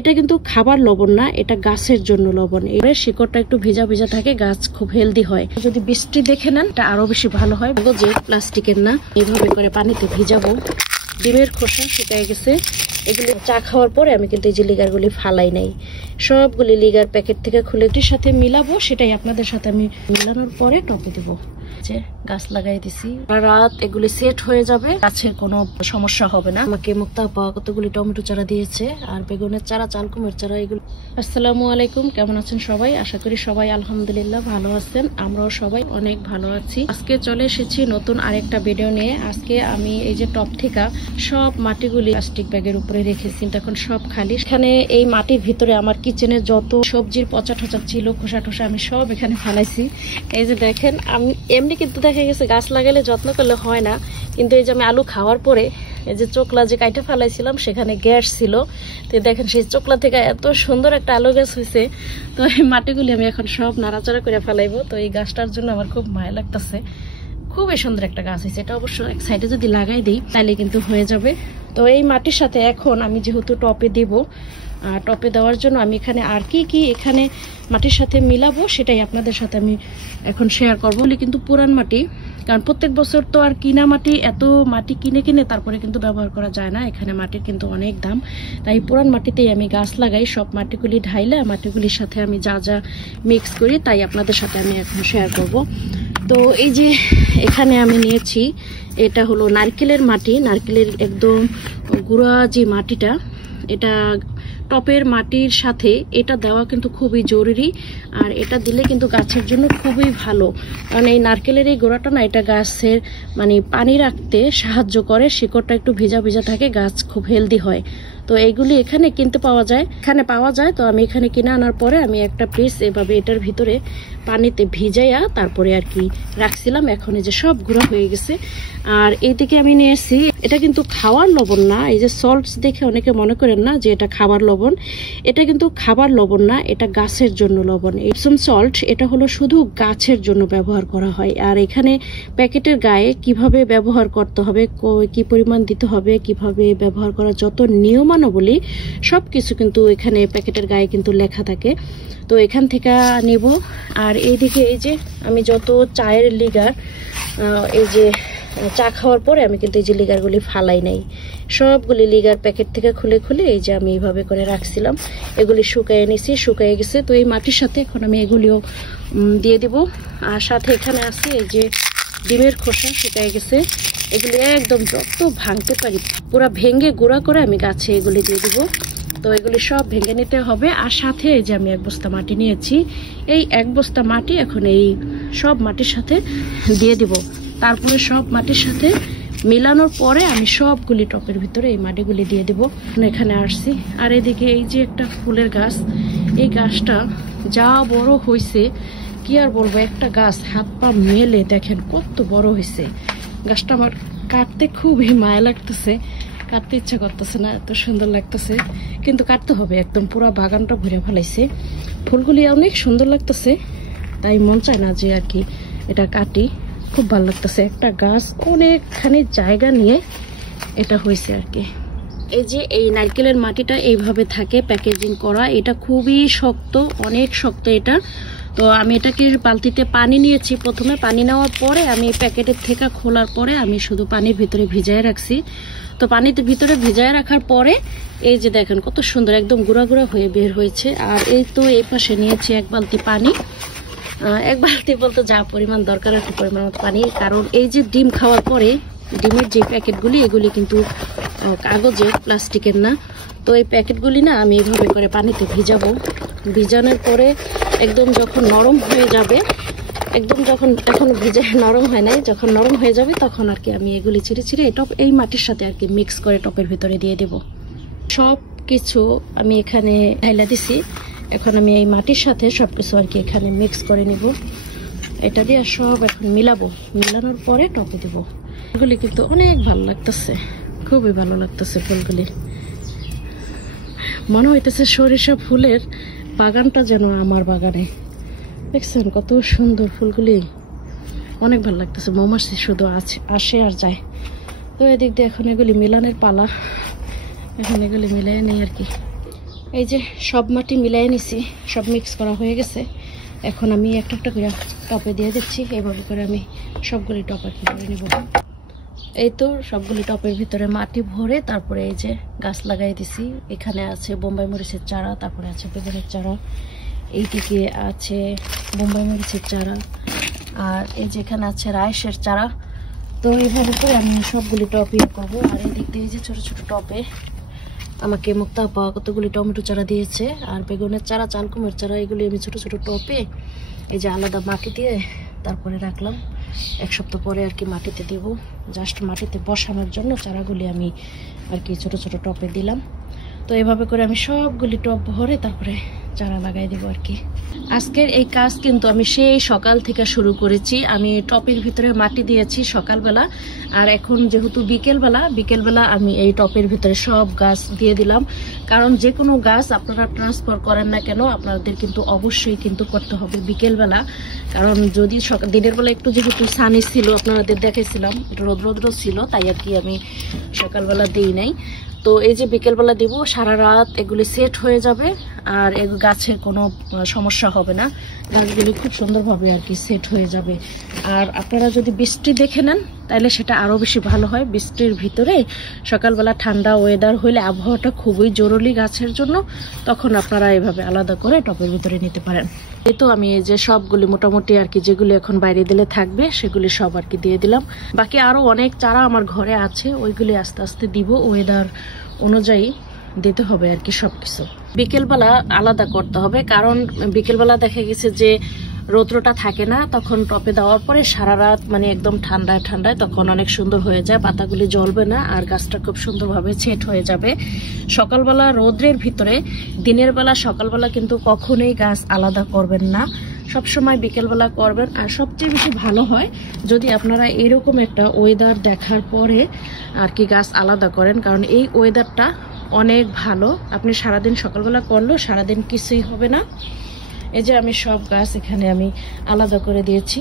এটা কিন্তু খাবার লবণ না, এটা গাছের জন্য লবণ। এর শিকড়টা একটু ভেজা ভেজা থাকে, গাছ খুব হেলদি হয়। যদি বৃষ্টি দেখে নেন এটা আরো বেশি ভালো হয়। যে প্লাস্টিকের না, এইভাবে করে পানিতে ভিজাবো। ডিমের খোসা শুকায় গেছে, এগুলি চা খাওয়ার পরে আমি কিন্তু এই যে লিগারগুলি ফালাই নাই, সবগুলি লিগার প্যাকেট থেকে খুলে এটির সাথে মিলাবো। সেটাই আপনাদের সাথে আমি মিলানোর পরে টপে দেবো। গাছ লাগাই দিছি, রাত এগুলি সেট হয়ে যাবে, গাছের কোনো সমস্যা হবে না। আমাকে মুক্তা আপা কতগুলি টমেটো চারা দিয়েছে, আর বেগুনের চারা, চালকুমের চারা, এগুলো। আসসালামু আলাইকুম, কেমন আছেন সবাই? আশা করি সবাই আলহামদুলিল্লাহ ভালো আছেন। আমরাও সবাই অনেক ভালো আছি। আজকে চলে এসেছি নতুন আরেকটা ভিডিও নিয়ে। আজকে আমি এই যে টপ থেকে সব মাটিগুলি প্লাস্টিক ব্যাগের উপরে রেখেছি, এখন সব খালি। এখানে এই মাটির ভিতরে আমার কিচেনে যত সবজির পচা ঠচা ছিল, খোসা ঠোসা, আমি সব এখানে ফেলাইছি। এই যে দেখেন, আমি এমনি কিন্তু দেখা গেছে গাছ লাগালে যত্ন করলে হয় না, কিন্তু এই যে আমি আলু খাওয়ার পরে এই যে চোকলা যে কাইটে ফেলাইছিলাম সেখানে গ্যাস ছিল, তো দেখেন সেই চোকলা থেকে এত সুন্দর একটা আলু গাছ হয়েছে। তো এই মাটিগুলি আমি এখন সব নাড়াচাড়া করে ফেলাইবো। তো এই গাছটার জন্য আমার খুব মায়া লাগতেছে, খুবই সুন্দর একটা গাছ হয়েছে। এটা অবশ্য এক সাইডে যদি লাগাই দিই তাহলে কিন্তু হয়ে যাবে। তো এই মাটির সাথে এখন আমি যেহেতু টপে দেব, টপে দেওয়ার জন্য আমি এখানে আর কি এখানে মাটির সাথে মিলাবো সেটাই আপনাদের সাথে আমি এখন শেয়ার করবো। কিন্তু পুরান মাটি, কারণ প্রত্যেক বছর তো আর কিনা মাটি, এত মাটি কিনে তারপরে কিন্তু ব্যবহার করা যায় না। এখানে মাটির কিন্তু অনেক দাম, তাই পুরান মাটিতেই আমি গাছ লাগাই। সব মাটিগুলি ঢাইলে মাটিগুলির সাথে আমি যা যা মিক্স করি তাই আপনাদের সাথে আমি এখন শেয়ার করব। তো এই যে এখানে আমি নিয়েছি, এটা হলো নারকেলের মাটি, নারকেলের একদম গুঁড়া যে মাটিটা, এটা টপের মাটির সাথে এটা দেওয়া কিন্তু খুবই জরুরি। আর এটা দিলে কিন্তু গাছের জন্য খুবই ভালো, কারণ এই নারকেলের এই গোড়াটা না, এটা গাছের মানে পানি রাখতে সাহায্য করে, শিকড়টা একটু ভেজা ভেজা থাকে, গাছ খুব হেলদি হয়। তো এইগুলি এখানে কিনতে পাওয়া যায়, এখানে পাওয়া যায়। তো আমি এখানে কিনে আনার পরে আমি একটা পিস এভাবে এটার ভিতরে পানিতে ভিজাইয়া তারপরে আর কি রাখছিলাম। এখন এই যে সব গুঁড়া হয়ে গেছে। আর এইদিকে আমি নিয়ে এসেছি, এটা কিন্তু খাওয়ার লবণ না। এই যে সল্টস দেখে অনেকে মনে করেন না যে এটা খাবার লবণ, এটা কিন্তু খাবার লবণ না, এটা গাছের জন্য লবণ। এপসম সল্ট এটা হলো শুধু গাছের জন্য ব্যবহার করা হয়। আর এখানে প্যাকেটের গায়ে কিভাবে ব্যবহার করতে হবে, কি পরিমাণ দিতে হবে, কিভাবে ব্যবহার করা, যত নিয়মাবলী সবকিছু কিন্তু এখানে প্যাকেটের গায়ে কিন্তু লেখা থাকে। তো এখান থেকে নেব। আর এইদিকে এই যে আমি যত চায়ের লিগার, এই যে চা খাওয়ার পরে আমি কিন্তু এই যে লিগারগুলি ফালাই নাই, সবগুলি লিগার প্যাকেট থেকে খুলে এই যে আমি এইভাবে করে রাখছিলাম। এগুলি শুকায় নিছি, শুকায় গেছে। তো এই মাটির সাথে এখন আমি এগুলিও দিয়ে দিব। আর সাথে এখানে আছে এই যে ডিমের খোসা শুকায় গেছে, এগুলি একদম যত ভাঙতে পারি পুরা ভেঙে গুঁড়া করে আমি গাছে এগুলি দিয়ে দিব। তো এগুলি সব ভেঙে নিতে হবে। আর সাথে এই যে আমি 1 বস্তা মাটি নিয়েছি, এই 1 বস্তা মাটি এখন এই সব মাটির সাথে দিয়ে দিব। তারপরে সব মাটির সাথে মিলানোর পরে আমি সবগুলি টপের ভিতরে এই মাটিগুলি দিয়ে দেব। এখানে আসছি। আর এদিকে এই যে একটা ফুলের গাছ, এই গাছটা যা বড় হয়েছে কি আর বলবো, একটা গাছ হাত পা মেলে দেখেন কত বড় হয়েছে। গাছটা আমার কাটতে খুবই মায়া লাগতেছে, কাটতে ইচ্ছা করতেছে না, এত সুন্দর লাগতেছে, কিন্তু কাটতে হবে। একদম পুরো বাগানটা ঘুরে ফেলাইছে, ফুলগুলি অনেক সুন্দর লাগতেছে, তাই মন চায় না যে আর কি এটা কাটি। খুব ভালো লাগতেছে, একটা গাছ অনেকখানি জায়গা নিয়ে এটা হয়েছে আর কি। এই যে এই নারকেলের মাটিটা এইভাবে থাকে প্যাকেজিং করা, এটা খুবই শক্ত, অনেক শক্ত এটা। তো আমি এটাকে বালতিতে পানি নিয়েছি, প্রথমে পানি নেওয়ার পরে আমি প্যাকেটের থেকে খোলার পরে আমি শুধু পানির ভিতরে ভিজায় রাখছি। তো পানিতে ভিতরে ভিজায় রাখার পরে এই যে দেখেন কত সুন্দর একদম গুঁড়া গুঁড়া হয়ে বের হয়েছে। আর এই তো এই পাশে নিয়েছি 1 বালতি পানি, 1 বালতি বলতে যা পরিমাণ দরকার একটু পরিমাণ মতো পানি। কারণ এই যে ডিম খাওয়ার পরে ডিমের যে প্যাকেটগুলি, এগুলি কিন্তু কাগজের, প্লাস্টিকের না। তো এই প্যাকেটগুলি না আমি এইভাবে করে পানিতে ভিজাবো। ভিজানোর পরে একদম যখন নরম হয়ে যাবে, একদম যখন এখন ভিজে নরম হয় নাই, যখন নরম হয়ে যাবে তখন আর কি আমি এগুলি ছিঁড়ে এই মাটির সাথে আর কি মিক্স করে টপের ভিতরে দিয়ে দেব। সব কিছু আমি এখানে ঢাইলা দিছি, এখন আমি এই মাটির সাথে সবকিছু আর কি এখানে মিক্স করে নিব। এটা দিয়ে সব এখন মিলাবো, মিলানোর পরে টপে দেব। এগুলি কিন্তু অনেক ভালো লাগতেছে, খুবই ভালো লাগতেছে ফুলগুলি। মনে হইতেছে সরিষা ফুলের বাগানটা যেন আমার বাগানে। দেখছেন কত সুন্দর ফুলগুলি, অনেক ভালো লাগতেছে। মৌমাছি শুধু আসে আর যায়। তো এদিক দিয়ে এখন এগুলি মিলানের পালা, এখন এগুলি মিলাই নেই আর কি। এই যে সব মাটি মিলাই নিছি, সব মিক্স করা হয়ে গেছে। এখন আমি একটা একটা করে টপে দিয়ে দিচ্ছি। এইভাবে করে আমি সবগুলি টপ আর কি করে নেব। এই তো সবগুলি টপের ভিতরে মাটি ভরে তারপরে এই যে গাছ লাগাই দিছি। এখানে আছে বোম্বাই মরিচের চারা, তারপরে আছে বেগুনের চারা, এইদিকে আছে বোম্বাই মরিচের চারা, আর এই যে এখানে আছে রাইসের চারা। তো এইভাবে করে আমি সবগুলি টপ ইয়ে করবো। আর এই দিক দিয়ে যে ছোট ছোট টপে আমাকে মুক্তা আপা কতগুলি টমেটো চারা দিয়েছে, আর বেগুনের চারা, চালকুমের চারা, এগুলি আমি ছোট ছোট টপে এই যে আলাদা মাটি দিয়ে তারপরে রাখলাম। এক সপ্তাহ পরে আর কি মাটিতে দেব। জাস্ট মাটিতে বসানোর জন্য চারাগুলি আমি আর কি ছোট ছোট টপে দিলাম। তো এভাবে করে আমি সবগুলি টপ ভরে তারপরে চারা লাগাই দেবো আর কি। আজকের এই কাজ কিন্তু আমি সেই সকাল থেকে শুরু করেছি। আমি টপের ভিতরে মাটি দিয়েছি সকালবেলা, আর এখন যেহেতু বিকেলবেলা আমি এই টপের ভিতরে সব গাছ দিয়ে দিলাম। কারণ যে কোনো গাছ আপনারা ট্রান্সফার করেন না কেন, আপনাদের কিন্তু অবশ্যই কিন্তু করতে হবে বিকেলবেলা। কারণ যদি দিনের বেলা একটু যেহেতু সানি ছিল, আপনাদের দেখেছিলাম একটু রোদ্র ছিল, তাই আর কি আমি সকালবেলা দিই নাই। তো এই যে বিকেলবেলা দেব, সারা রাত এগুলি সেট হয়ে যাবে আর গাছের কোনো সমস্যা হবে না। গাছগুলি খুব সুন্দরভাবে আর কি সেট হয়ে যাবে। আর আপনারা যদি বৃষ্টি দেখে নেন তাহলে সেটা আরো বেশি ভালো হয়। বৃষ্টির ভিতরে সকালবেলা ঠান্ডা ওয়েদার হইলে আবহাওয়াটা খুবই জরুরি গাছের জন্য, তখন আপনারা এভাবে আলাদা করে টপের ভিতরে নিতে পারেন। এই তো আমি এই যে সবগুলি মোটামুটি আর কি যেগুলি এখন বাইরে দিলে থাকবে সেগুলি সব আর কি দিয়ে দিলাম। বাকি আরো অনেক চারা আমার ঘরে আছে, ওইগুলি আস্তে আস্তে দিব, ওয়েদার অনুযায়ী দিতে হবে আর কি সবকিছু। বিকেলবেলা আলাদা করতে হবে, কারণ বিকেলবেলা দেখা গেছে যে রৌদ্রটা থাকে না, তখন টপে দেওয়ার পরে সারা রাত মানে একদম ঠান্ডায় তখন অনেক সুন্দর হয়ে যায়, পাতাগুলি জ্বলবে না আর গাছটা খুব সুন্দরভাবে সেট হয়ে যাবে। সকালবেলা রৌদ্রের ভিতরে, দিনের বেলা সকালবেলা কিন্তু কখনোই গাছ আলাদা করবেন না, সবসময় বিকেলবেলা করবেন। আর সবচেয়ে বেশি ভালো হয় যদি আপনারা এরকম একটা ওয়েদার দেখার পরে আর কি গাছ আলাদা করেন, কারণ এই ওয়েদারটা অনেক ভালো। আপনি সারাদিন সকালবেলা করলেও সারাদিন কিছুই হবে না। এই যে আমি সব গাছ এখানে আমি আলাদা করে দিয়েছি।